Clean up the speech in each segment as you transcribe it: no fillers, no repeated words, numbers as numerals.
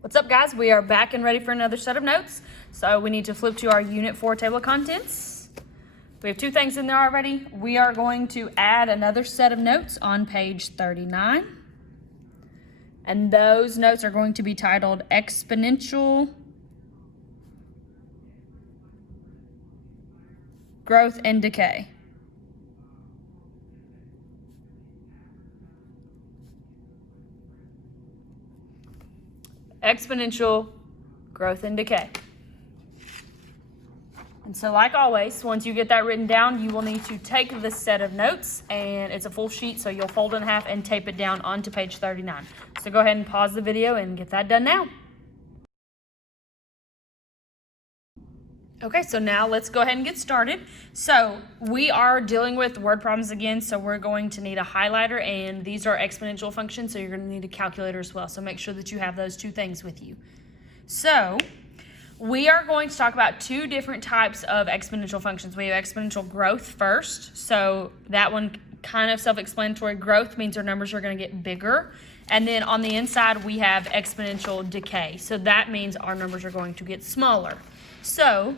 What's up, guys? We are back and ready for another set of notes. So we need to flip to our Unit 4 table of contents. We have two things in there already. We are going to add another set of notes on page 39. And those notes are going to be titled Exponential Growth and Decay. Exponential growth and decay. And so like always, once you get that written down, you will need to take this set of notes, and it's a full sheet, so you'll fold it in half and tape it down onto page 39. So go ahead and pause the video and get that done now. Okay, so now let's go ahead and get started. So we are dealing with word problems again, so we're going to need a highlighter, and these are exponential functions, so you're going to need a calculator as well. So make sure that you have those two things with you. So we are going to talk about two different types of exponential functions. We have exponential growth first. So that one kind of self-explanatory. Growth means our numbers are going to get bigger. And then on the inside, we have exponential decay. So that means our numbers are going to get smaller. So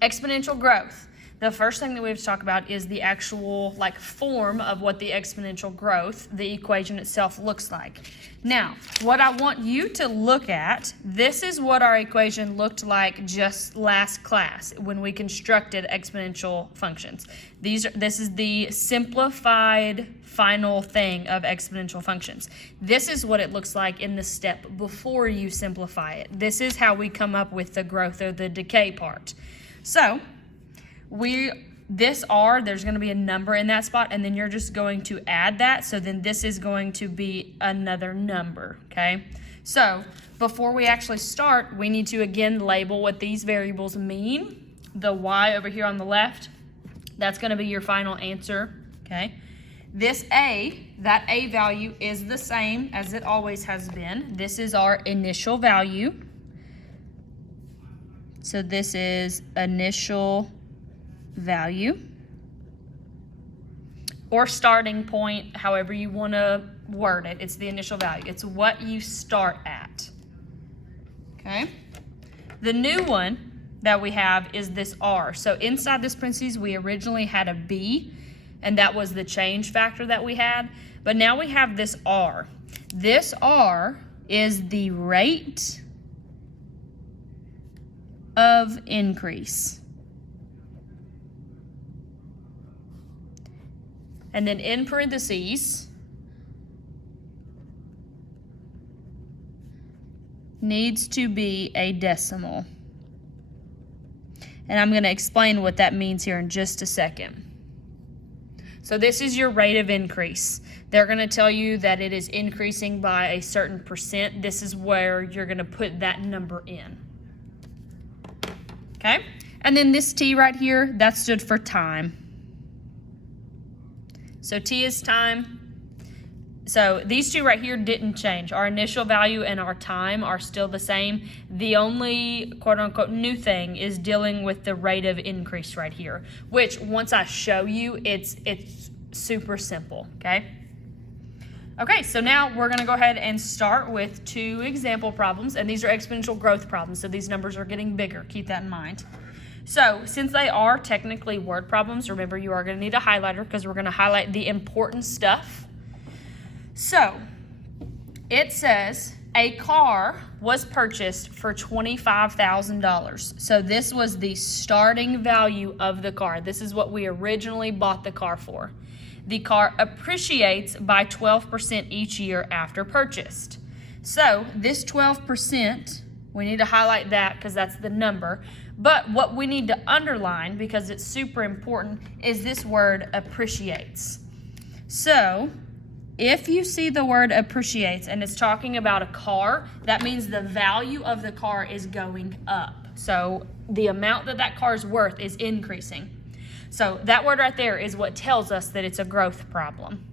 exponential growth. The first thing that we have to talk about is the actual form of what the exponential growth, the equation itself, looks like. Now, what I want you to look at, this is what our equation looked like just last class when we constructed exponential functions. This is the simplified final thing of exponential functions. This is what it looks like in the step before you simplify it. This is how we come up with the growth or the decay part. So there's going to be a number in that spot, and then you're just going to add that. So then this is going to be another number, okay? So before we actually start, we need to again label what these variables mean. The y over here on the left, that's going to be your final answer, okay? This a, that a value is the same as it always has been. This is our initial value. So this is initial value or starting point, however you want to word it. It's the initial value. It's what you start at. Okay? The new one that we have is this r. So inside this parentheses, we originally had a b, and that was the change factor that we had. But now we have this r. This r is the rate of increase. And then in parentheses, needs to be a decimal. And I'm going to explain what that means here in just a second. So this is your rate of increase. They're going to tell you that it is increasing by a certain percent. This is where you're going to put that number in. Okay? And then this t right here, that stood for time. So t is time. So these two right here didn't change. Our initial value and our time are still the same. The only quote-unquote new thing is dealing with the rate of increase right here, which once I show you, it's super simple, okay? Okay, so now we're going to go ahead and start with two example problems, and these are exponential growth problems, so these numbers are getting bigger. Keep that in mind. So since they are technically word problems, remember you are going to need a highlighter because we're going to highlight the important stuff. So it says a car was purchased for $25,000. So this was the starting value of the car. This is what we originally bought the car for. The car appreciates by 12% each year after purchased. So this 12%, we need to highlight that because that's the number. But what we need to underline, because it's super important, is this word appreciates. So if you see the word appreciates and it's talking about a car, that means the value of the car is going up. So the amount that that car is worth is increasing. So that word right there is what tells us that it's a growth problem.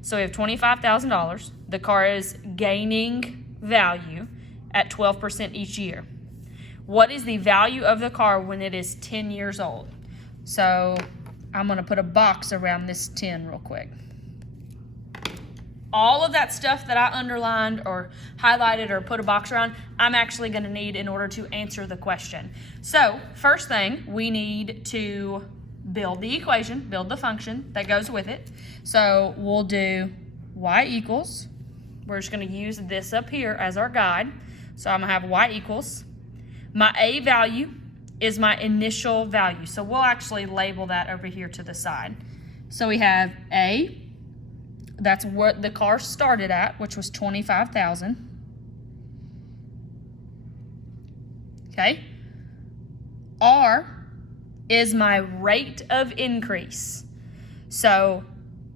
So we have $25,000. The car is gaining value at 12% each year. What is the value of the car when it is 10 years old? So I'm going to put a box around this 10 real quick. all of that stuff that I underlined or highlighted or put a box around, I'm actually going to need in order to answer the question. So first thing, we need to build the equation, build the function that goes with it. So we'll do y equals, we're just going to use this up here as our guide. So I'm going to have y equals, my a value is my initial value. So we'll actually label that over here to the side. So we have a, that's what the car started at, which was 25,000. Okay. R is my rate of increase. So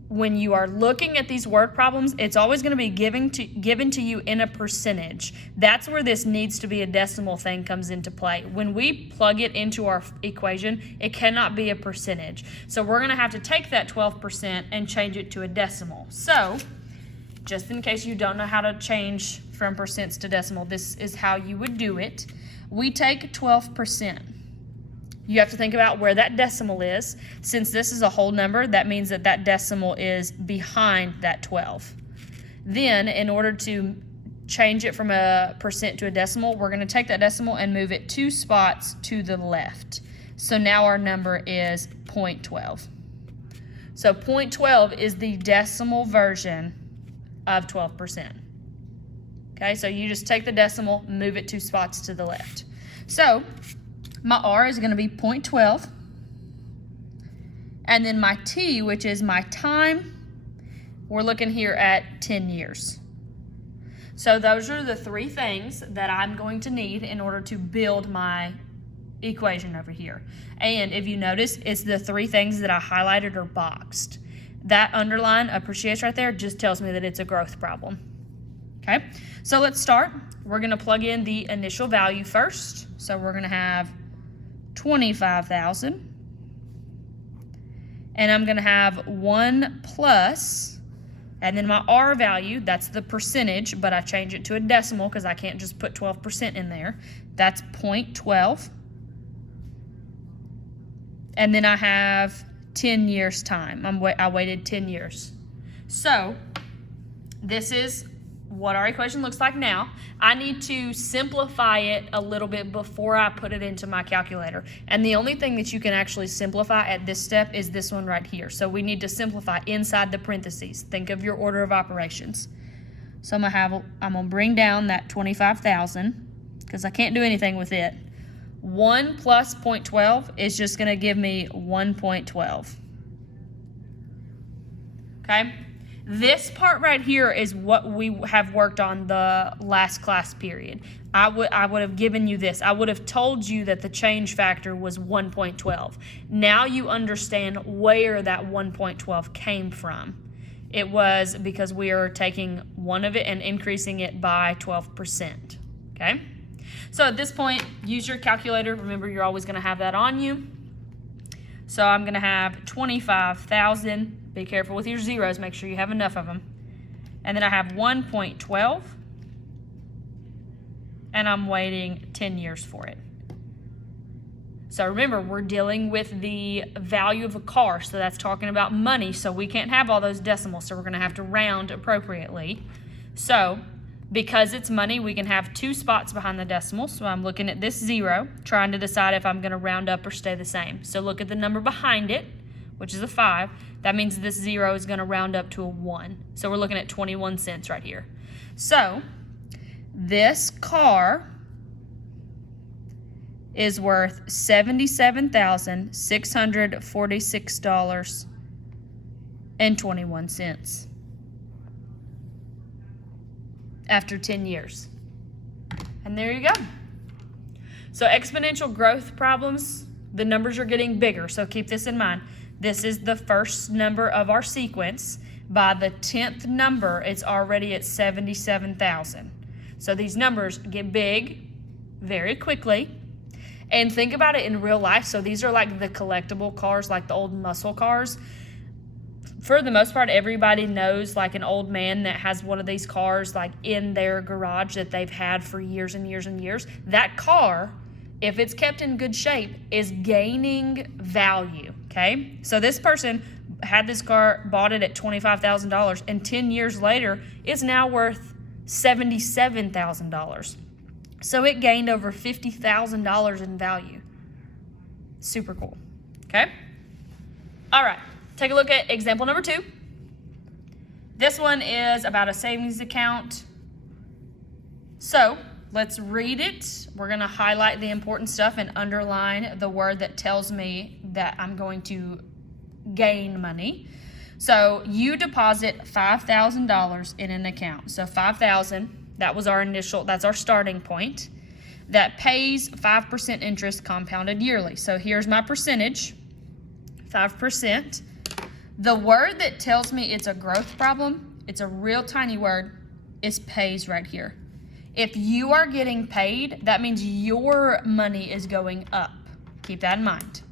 when you are looking at these word problems, it's always going to be given to you in a percentage. That's where this needs to be a decimal thing comes into play. When we plug it into our equation, it cannot be a percentage. So we're going to have to take that 12% and change it to a decimal. So just in case you don't know how to change from percents to decimal, this is how you would do it. We take 12%. You have to think about where that decimal is. Since this is a whole number, that means that that decimal is behind that 12. Then, in order to change it from a percent to a decimal, we're going to take that decimal and move it 2 spots to the left. So now our number is 0.12. So 0.12 is the decimal version of 12%. Okay, so you just take the decimal, move it 2 spots to the left. So my R is going to be 0.12. And then my T, which is my time, we're looking here at 10 years. So those are the 3 things that I'm going to need in order to build my equation over here. And if you notice, it's the 3 things that I highlighted or boxed. That underline appreciates right there just tells me that it's a growth problem. Okay, so let's start. We're going to plug in the initial value first. So we're going to have 25,000, and I'm going to have 1 plus, and then my R value, that's the percentage, but I change it to a decimal because I can't just put 12% in there. That's 0.12, and then I have 10 years time. I waited 10 years. So this is what our equation looks like now. I need to simplify it a little bit before I put it into my calculator. And the only thing that you can actually simplify at this step is this one right here. So we need to simplify inside the parentheses. Think of your order of operations. So I'm gonna bring down that 25,000 because I can't do anything with it. 1 plus 0.12 is just gonna give me 1.12. Okay? This part right here is what we have worked on the last class period. I would have given you this. I would have told you that the change factor was 1.12. Now you understand where that 1.12 came from. It was because we are taking one of it and increasing it by 12%. Okay? So at this point, use your calculator. Remember, you're always going to have that on you. So I'm going to have 25,000. Be careful with your zeros. Make sure you have enough of them. And then I have 1.12. And I'm waiting 10 years for it. So remember, we're dealing with the value of a car. So that's talking about money. So we can't have all those decimals. So we're going to have to round appropriately. So because it's money, we can have 2 spots behind the decimal. So I'm looking at this 0, trying to decide if I'm going to round up or stay the same. So look at the number behind it, which is a 5. That means this 0 is going to round up to a 1. So we're looking at 21 cents right here. So this car is worth $77,646.21 after 10 years. And there you go. So exponential growth problems, the numbers are getting bigger, so keep this in mind. This is the first number of our sequence. By the 10th number, it's already at 77,000. So these numbers get big very quickly. And think about it in real life. So these are like the collectible cars, like the old muscle cars. For the most part, everybody knows like an old man that has one of these cars like in their garage that they've had for years and years and years. That car, if it's kept in good shape, is gaining value, okay? So this person had this car, bought it at $25,000, and 10 years later, it's now worth $77,000. So it gained over $50,000 in value. Super cool. Okay? All right. Take a look at example number 2. This one is about a savings account. So let's read it. We're going to highlight the important stuff and underline the word that tells me that I'm going to gain money. So you deposit $5,000 in an account. So $5,000, that was our initial, that's our starting point. That pays 5% interest compounded yearly. So here's my percentage, 5%. The word that tells me it's a growth problem, it's a real tiny word, is pays right here. If you are getting paid, that means your money is going up. Keep that in mind.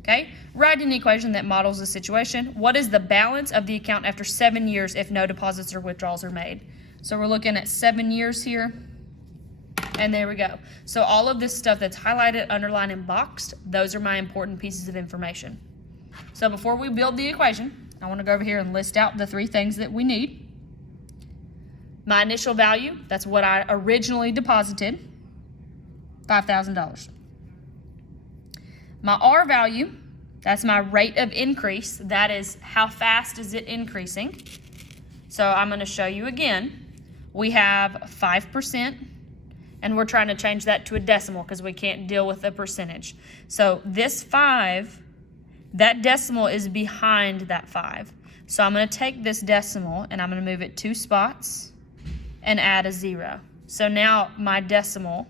Okay? Write an equation that models the situation. What is the balance of the account after 7 years if no deposits or withdrawals are made? So we're looking at 7 years here. And there we go. So all of this stuff that's highlighted, underlined, and boxed, those are my important pieces of information. So before we build the equation, I want to go over here and list out the 3 things that we need. My initial value, that's what I originally deposited, $5,000. My R value, that's my rate of increase. That is how fast is it increasing. So I'm going to show you again. We have 5%, and we're trying to change that to a decimal because we can't deal with a percentage. So this 5, that decimal is behind that 5. So I'm going to take this decimal and I'm going to move it 2 spots and add a 0. So now my decimal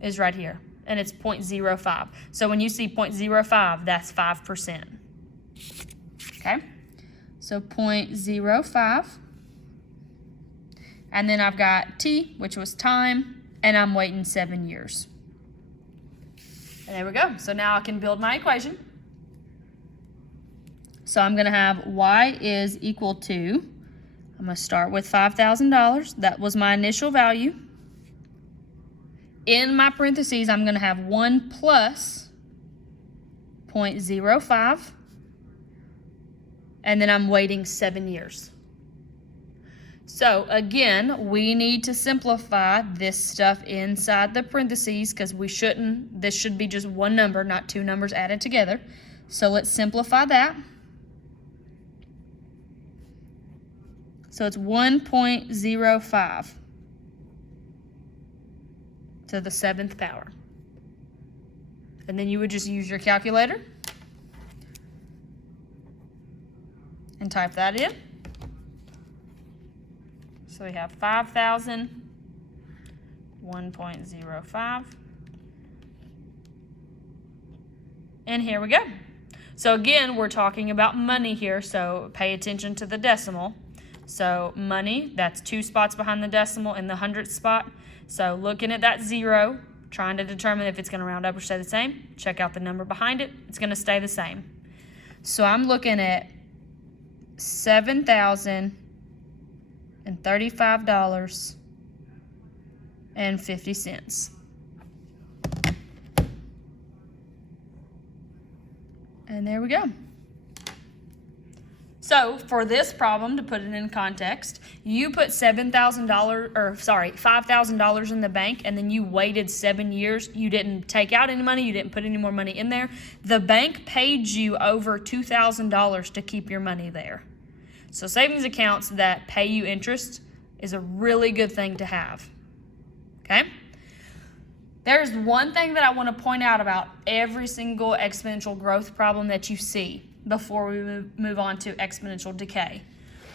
is right here, and it's 0.05. So when you see 0.05, that's 5%. Okay? So 0.05. And then I've got T, which was time, and I'm waiting 7 years. And there we go. So now I can build my equation. So I'm going to have y is equal to, I'm going to start with $5,000. That was my initial value. In my parentheses, I'm going to have 1 plus 0.05. And then I'm waiting 7 years. So again, we need to simplify this stuff inside the parentheses because this should be just one number, not 2 numbers added together. So let's simplify that. So it's 1.05 to the 7th power. And then you would just use your calculator and type that in. So we have 5,000, 1.05. And here we go. So again, we're talking about money here, so pay attention to the decimal. So money, that's 2 spots behind the decimal in the hundredth spot. So looking at that 0, trying to determine if it's going to round up or stay the same, check out the number behind it. It's going to stay the same. So I'm looking at $7,035.50. And there we go. So for this problem, to put it in context, you put $5,000 in the bank, and then you waited 7 years. You didn't take out any money. You didn't put any more money in there. The bank paid you over $2,000 to keep your money there. So savings accounts that pay you interest is a really good thing to have. Okay? There's one thing that I want to point out about every single exponential growth problem that you see before we move on to exponential decay.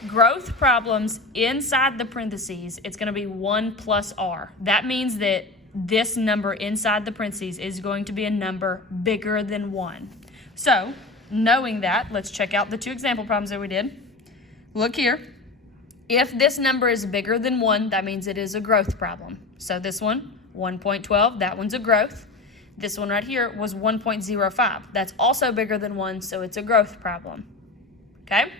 Growth problems inside the parentheses, it's going to be 1 plus r. That means that this number inside the parentheses is going to be a number bigger than 1. So, knowing that, let's check out the 2 example problems that we did. Look here. If this number is bigger than 1, that means it is a growth problem. So this one, 1.12, that one's a growth. This one right here was 1.05. That's also bigger than 1, so it's a growth problem. Okay?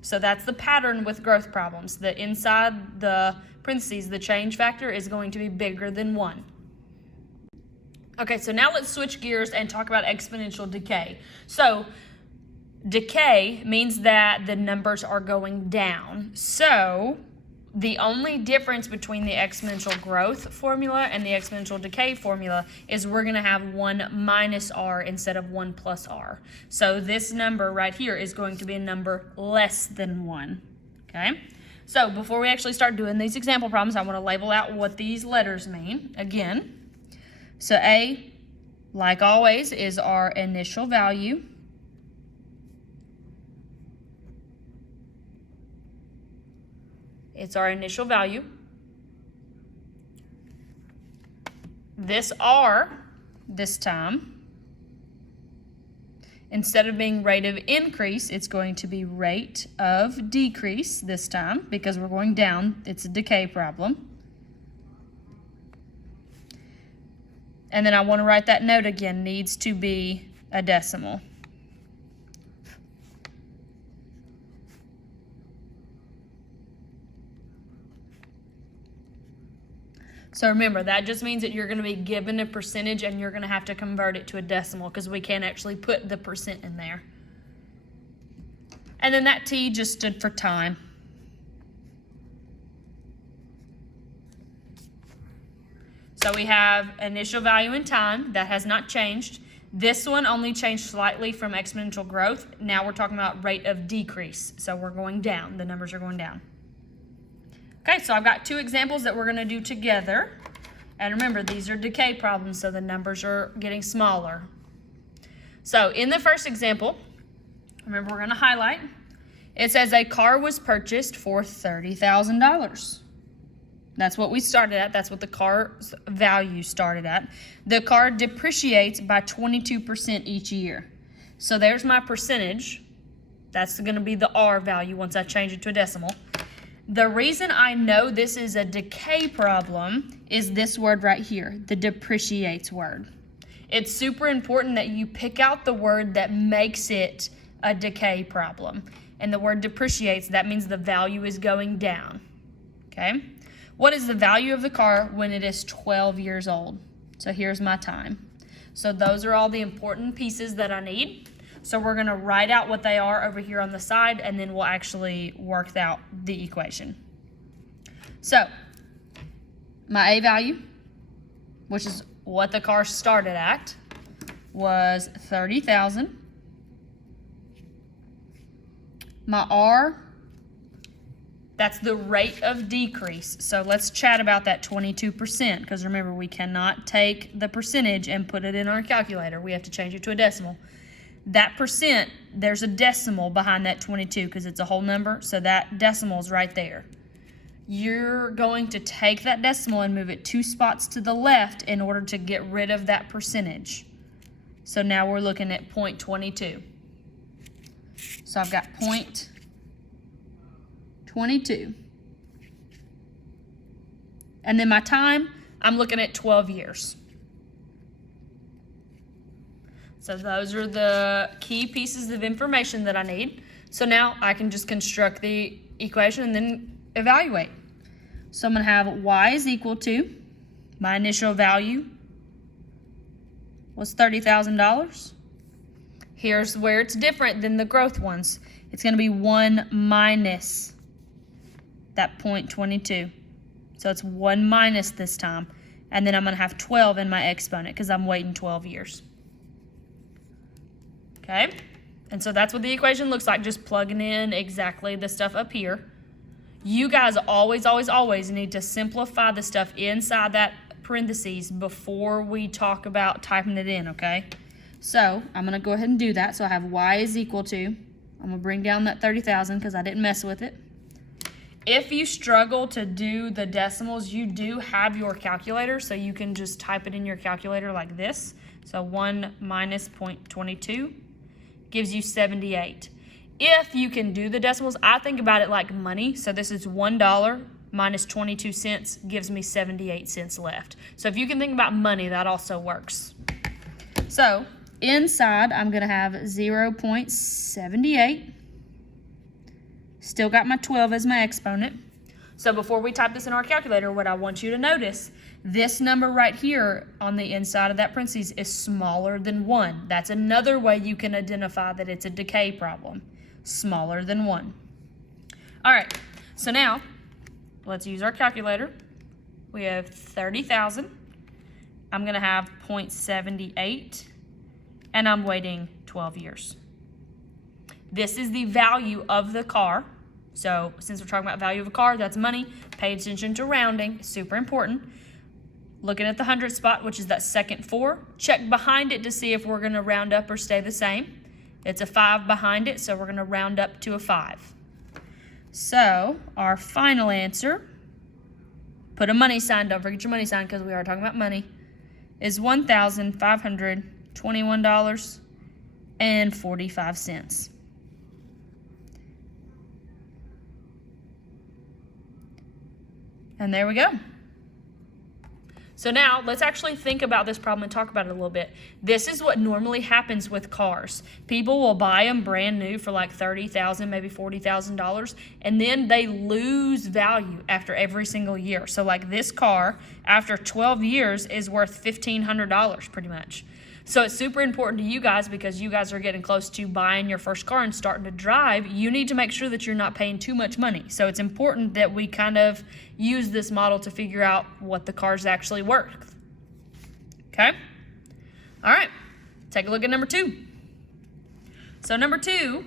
So that's the pattern with growth problems. The inside the parentheses, the change factor is going to be bigger than 1. Okay, so now let's switch gears and talk about exponential decay. So Decay means that the numbers are going down. So the only difference between the exponential growth formula and the exponential decay formula is we're going to have 1 minus r instead of 1 plus r. So this number right here is going to be a number less than 1. Okay? So before we actually start doing these example problems, I want to label out what these letters mean again. So A, like always, is our initial value. It's our initial value. This R, this time, instead of being rate of increase, it's going to be rate of decrease this time because we're going down. It's a decay problem. And then I want to write that note again, needs to be a decimal. So remember, that just means that you're going to be given a percentage and you're going to have to convert it to a decimal because we can't actually put the percent in there. And then that T just stood for time. So we have initial value in time. That has not changed. This one only changed slightly from exponential growth. Now we're talking about rate of decrease. So we're going down. The numbers are going down. Okay, so I've got two examples that we're going to do together. And remember, these are decay problems, so the numbers are getting smaller. So in the first example, remember we're going to highlight. It says a car was purchased for $30,000. That's what we started at. That's what the car's value started at. The car depreciates by 22% each year. So there's my percentage. That's going to be the R value once I change it to a decimal. The reason I know this is a decay problem is this word right here, the depreciates word. It's super important that you pick out the word that makes it a decay problem. And the word depreciates, that means the value is going down. Okay? What is the value of the car when it is 12 years old? So here's my time. So those are all the important pieces that I need. So we're going to write out what they are over here on the side, and then we'll actually work out the equation. So my A value, which is what the car started at, was 30,000. My R, that's the rate of decrease. So let's chat about that 22%, because remember, we cannot take the percentage and put it in our calculator. We have to change it to a decimal. That percent, there's a decimal behind that 22 because it's a whole number, so that decimal is right there. You're going to take that decimal and move it 2 spots to the left in order to get rid of that percentage. So now we're looking at 0.22. So I've got 0.22. And then my time, I'm looking at 12 years. So those are the key pieces of information that I need. So now I can just construct the equation and then evaluate. So I'm going to have y is equal to, my initial value was $30,000. Here's where it's different than the growth ones. It's going to be 1 minus that 0.22. So it's 1 minus this time. And then I'm going to have 12 in my exponent because I'm waiting 12 years. Okay, and so that's what the equation looks like, just plugging in exactly the stuff up here. You guys always, always, always need to simplify the stuff inside that parentheses before we talk about typing it in, okay? So I'm going to go ahead and do that. So I have y is equal to, I'm going to bring down that 30,000 because I didn't mess with it. If you struggle to do the decimals, you do have your calculator, so you can just type it in your calculator like this. So 1 minus 0.22. gives you 78. If you can do the decimals, I think about it like money. So this is $1 minus 22 cents gives me 78 cents left. So if you can think about money, that also works. So inside, I'm going to have 0.78. Still got my 12 as my exponent. So before we type this in our calculator, what I want you to notice, this number right here on the inside of that parentheses is smaller than 1. That's another way you can identify that it's a decay problem. Smaller than 1. All right, so now let's use our calculator. We have 30,000. I'm going to have 0.78, and I'm waiting 12 years. This is the value of the car. So since we're talking about value of a car, that's money. Pay attention to rounding, super important. Looking at the 100 spot, which is that second 4. Check behind it to see if we're going to round up or stay the same. It's a 5 behind it, so we're going to round up to a 5. So our final answer, put a money sign, don't forget your money sign because we are talking about money, is $1,521.45. And there we go. So now let's actually think about this problem and talk about it a little bit. This is what normally happens with cars. People will buy them brand new for like $30,000, maybe $40,000, and then they lose value after every single year. So like this car, after 12 years, is worth $1,500 pretty much. So it's super important to you guys because you guys are getting close to buying your first car and starting to drive. You need to make sure that you're not paying too much money. So it's important that we kind of use this model to figure out what the car's actually worth. Okay? All right. Take a look at number 2. So number 2,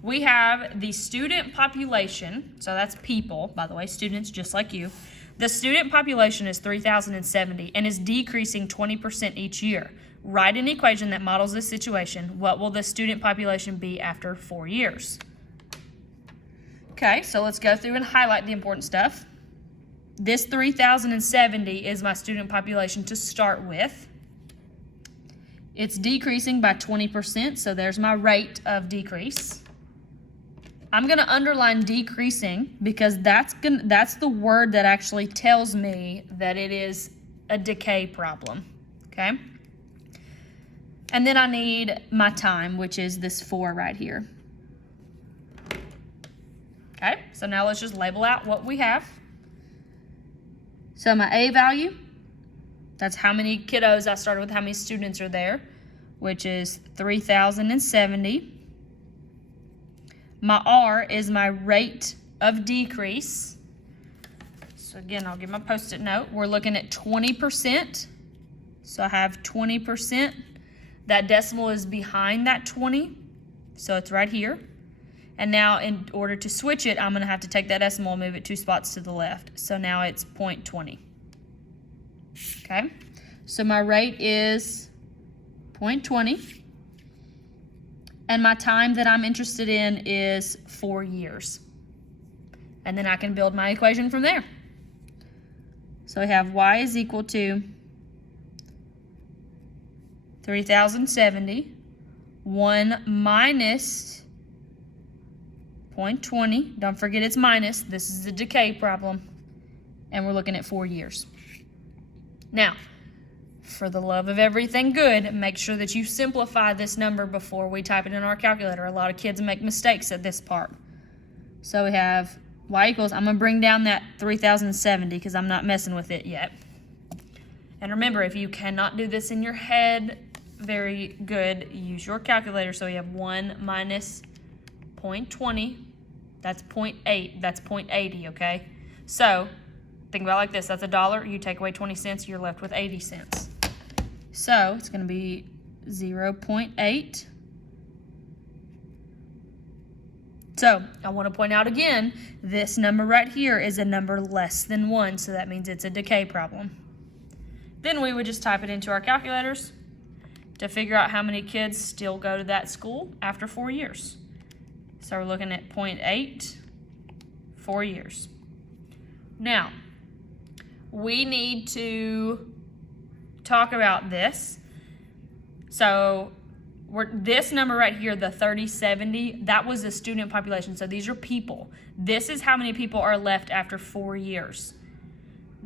we have the student population. So that's people, by the way, students just like you. The student population is 3,070 and is decreasing 20% each year. Write an equation that models this situation. What will the student population be after 4 years? Okay, so let's go through and highlight the important stuff. This 3,070 is my student population to start with. It's decreasing by 20%, so there's my rate of decrease. I'm going to underline decreasing because that's the word that actually tells me that it is a decay problem, okay? And then I need my time, which is this 4 right here. Okay, so now let's just label out what we have. So my A value, that's how many kiddos I started with, how many students are there, which is 3,070. My R is my rate of decrease. So again, I'll give my Post-it note. We're looking at 20%. So I have 20%. That decimal is behind that 20, so it's right here. And now in order to switch it, I'm going to have to take that decimal and move it 2 spots to the left. So now it's 0.20. Okay, so my rate is 0.20. And my time that I'm interested in is 4 years. And then I can build my equation from there. So we have y is equal to 3,070, 1 minus 0.20. Don't forget it's minus. This is a decay problem. And we're looking at 4 years. Now, for the love of everything good, make sure that you simplify this number before we type it in our calculator. A lot of kids make mistakes at this part. So we have y equals, I'm going to bring down that 3,070 because I'm not messing with it yet. And remember, if you cannot do this in your head, very good, use your calculator. So we have 1 minus 0.20, that's 0.8, that's 0.80, okay? So think about it like this, that's $1, you take away 20 cents, you're left with 80 cents. So it's going to be 0.8. So I want to point out again, this number right here is a number less than 1, so that means it's a decay problem. Then we would just type it into our calculators to figure out how many kids still go to that school after 4 years. So we're looking at 0.8, 4 years. Now, we need to talk about this. So this number right here, the 3070, that was the student population. So these are people. This is how many people are left after 4 years.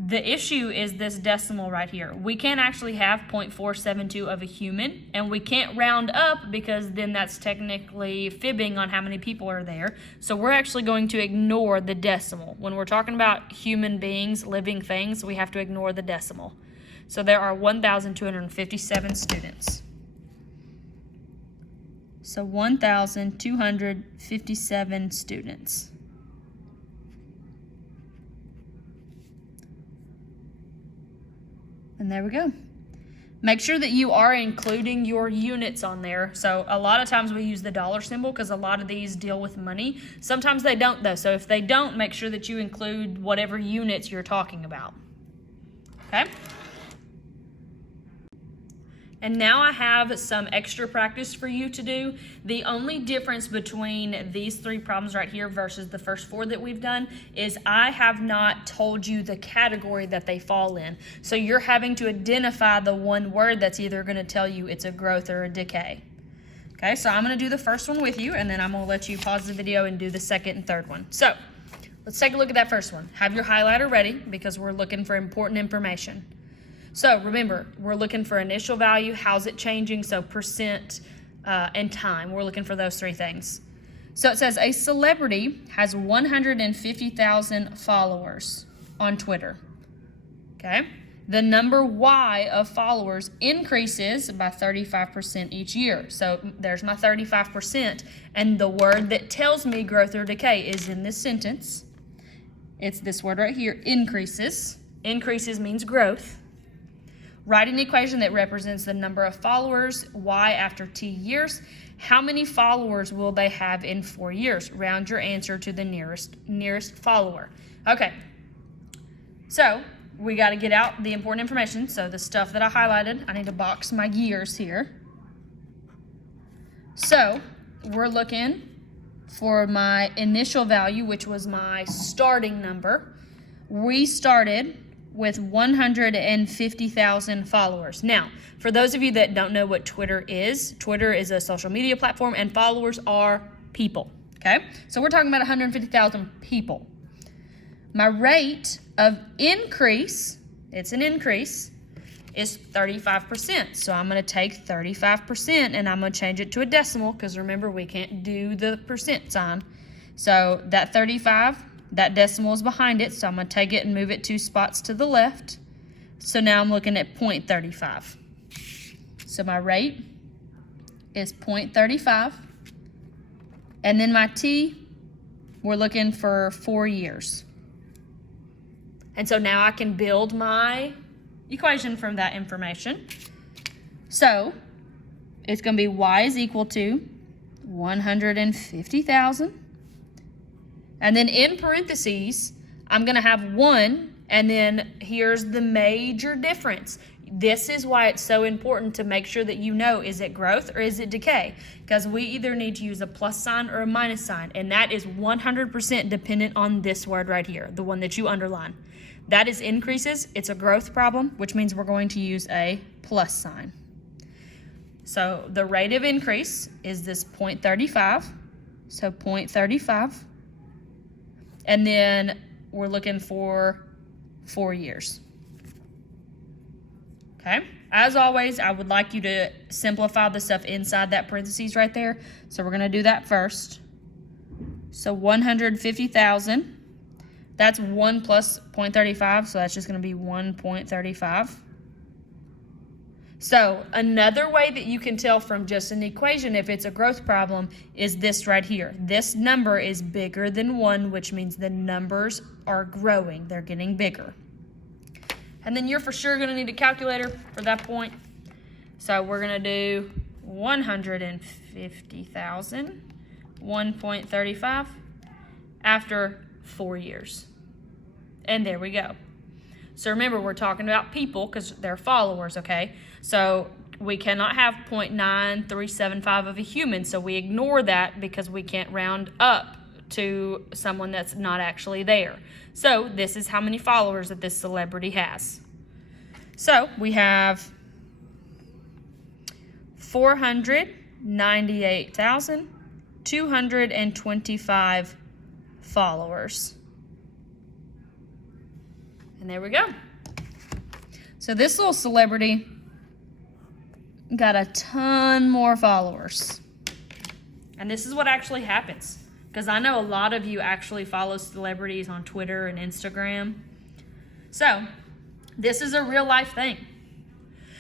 The issue is this decimal right here. We can't actually have 0.472 of a human, and we can't round up because then that's technically fibbing on how many people are there. So we're actually going to ignore the decimal. When we're talking about human beings, living things, we have to ignore the decimal. So there are 1,257 students. So 1,257 students. And there we go. Make sure that you are including your units on there. So a lot of times we use the dollar symbol because a lot of these deal with money. Sometimes they don't though. So if they don't, make sure that you include whatever units you're talking about. Okay? And now I have some extra practice for you to do. The only difference between these 3 problems right here versus the first 4 that we've done is I have not told you the category that they fall in. So you're having to identify the one word that's either going to tell you it's a growth or a decay. Okay, so I'm going to do the first one with you, and then I'm going to let you pause the video and do the second and third one. So let's take a look at that first one. Have your highlighter ready because we're looking for important information. So remember, we're looking for initial value, how's it changing, so percent and time. We're looking for those 3 things. So it says a celebrity has 150,000 followers on Twitter. Okay? The number Y of followers increases by 35% each year. So there's my 35%, and the word that tells me growth or decay is in this sentence. It's this word right here, increases. Increases means growth. Write an equation that represents the number of followers, Y after T years. How many followers will they have in 4 years? Round your answer to the nearest follower. Okay, so we got to get out the important information. So the stuff that I highlighted, I need to box my years here. So we're looking for my initial value, which was my starting number. We started with 150,000 followers. Now, for those of you that don't know what Twitter is a social media platform, and followers are people, okay? So we're talking about 150,000 people. My rate of increase, it's an increase, is 35%. So I'm going to take 35% and I'm going to change it to a decimal because remember, we can't do the percent sign. So that 35, that decimal is behind it, so I'm going to take it and move it 2 spots to the left. So now I'm looking at 0.35. So my rate is 0.35. And then my T, we're looking for 4 years. And so now I can build my equation from that information. So it's going to be Y is equal to 150,000. And then in parentheses, I'm going to have 1, and then here's the major difference. This is why it's so important to make sure that you know, is it growth or is it decay? Because we either need to use a plus sign or a minus sign, and that is 100% dependent on this word right here, the one that you underline. That is increases. It's a growth problem, which means we're going to use a plus sign. So the rate of increase is this 0.35, so 0.35. And then we're looking for 4 years. Okay? As always, I would like you to simplify the stuff inside that parentheses right there. So we're going to do that first. So 150,000. That's 1 plus 0.35, so that's just going to be 1.35. So another way that you can tell from just an equation if it's a growth problem is this right here. This number is bigger than 1, which means the numbers are growing. They're getting bigger. And then you're for sure going to need a calculator for that point. So we're going to do 150,000, 1.35 after 4 years. And there we go. So remember, we're talking about people because they're followers, okay? So we cannot have 0.9375 of a human, so we ignore that because we can't round up to someone that's not actually there. So this is how many followers that this celebrity has. So we have 498,225 followers. And there we go. So this little celebrity got a ton more followers. And this is what actually happens. Because I know a lot of you actually follow celebrities on Twitter and Instagram. So this is a real life thing.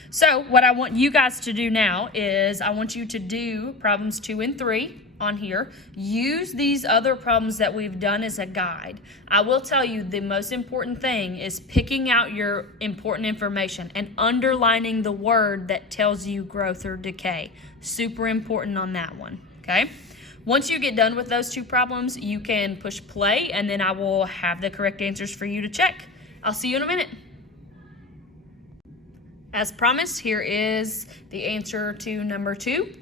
So what I want you guys to do now is I want you to do problems 2 and 3 on here. Use these other problems that we've done as a guide. I will tell you the most important thing is picking out your important information and underlining the word that tells you growth or decay. Super important on that one, okay? Once you get done with those 2 problems, you can push play and then I will have the correct answers for you to check. I'll see you in a minute. As promised, here is the answer to number 2.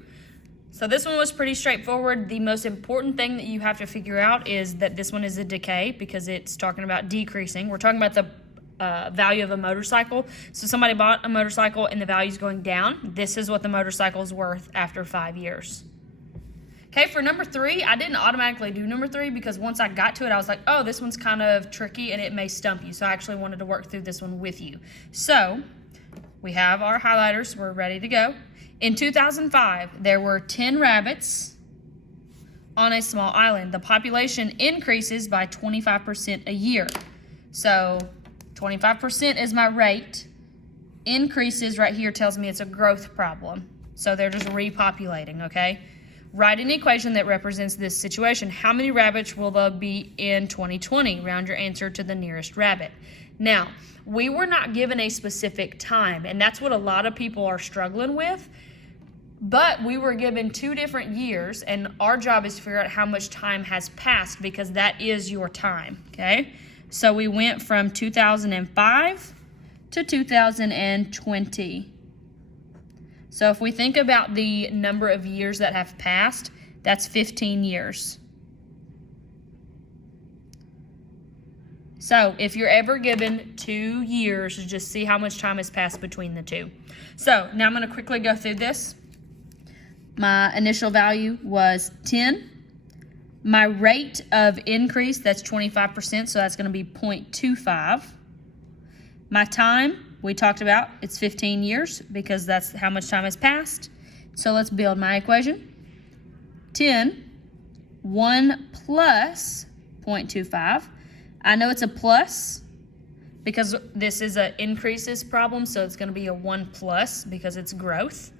So this one was pretty straightforward. The most important thing that you have to figure out is that this one is a decay because it's talking about decreasing. We're talking about the value of a motorcycle. So somebody bought a motorcycle and the value is going down. This is what the motorcycle is worth after 5 years. Okay, for number 3, I didn't automatically do number 3 because once I got to it, I was like, oh, this one's kind of tricky and it may stump you. So I actually wanted to work through this one with you. So we have our highlighters. We're ready to go. In 2005, there were 10 rabbits on a small island. The population increases by 25% a year. So 25% is my rate. Increases right here tells me it's a growth problem. So they're just repopulating, okay? Write an equation that represents this situation. How many rabbits will there be in 2020? Round your answer to the nearest rabbit. Now, we were not given a specific time, and that's what a lot of people are struggling with. But we were given 2 different years, and our job is to figure out how much time has passed because that is your time, okay? So we went from 2005 to 2020. So if we think about the number of years that have passed, that's 15 years. So if you're ever given 2 years, just see how much time has passed between the 2. So now I'm going to quickly go through this. My initial value was 10. My rate of increase, that's 25%, so that's going to be 0.25. My time, we talked about, it's 15 years because that's how much time has passed. So let's build my equation. 10, 1 plus 0.25. I know it's a plus because this is an increases problem, so it's going to be a 1 plus because it's growth.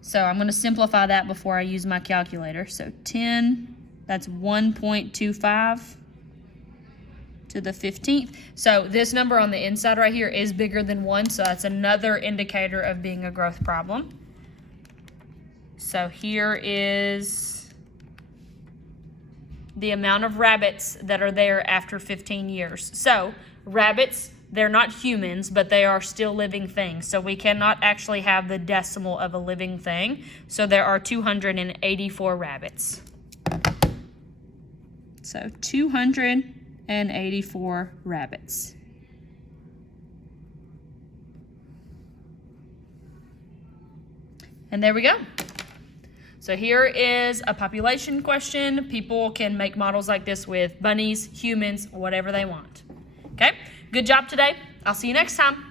So I'm going to simplify that before I use my calculator. So 10, that's 1.25 to the 15th. So this number on the inside right here is bigger than 1, so that's another indicator of being a growth problem. So here is the amount of rabbits that are there after 15 years. So rabbits, they're not humans, but they are still living things. So we cannot actually have the decimal of a living thing. So there are 284 rabbits. So 284 rabbits. And there we go. So here is a population question. People can make models like this with bunnies, humans, whatever they want. Okay? Good job today. I'll see you next time.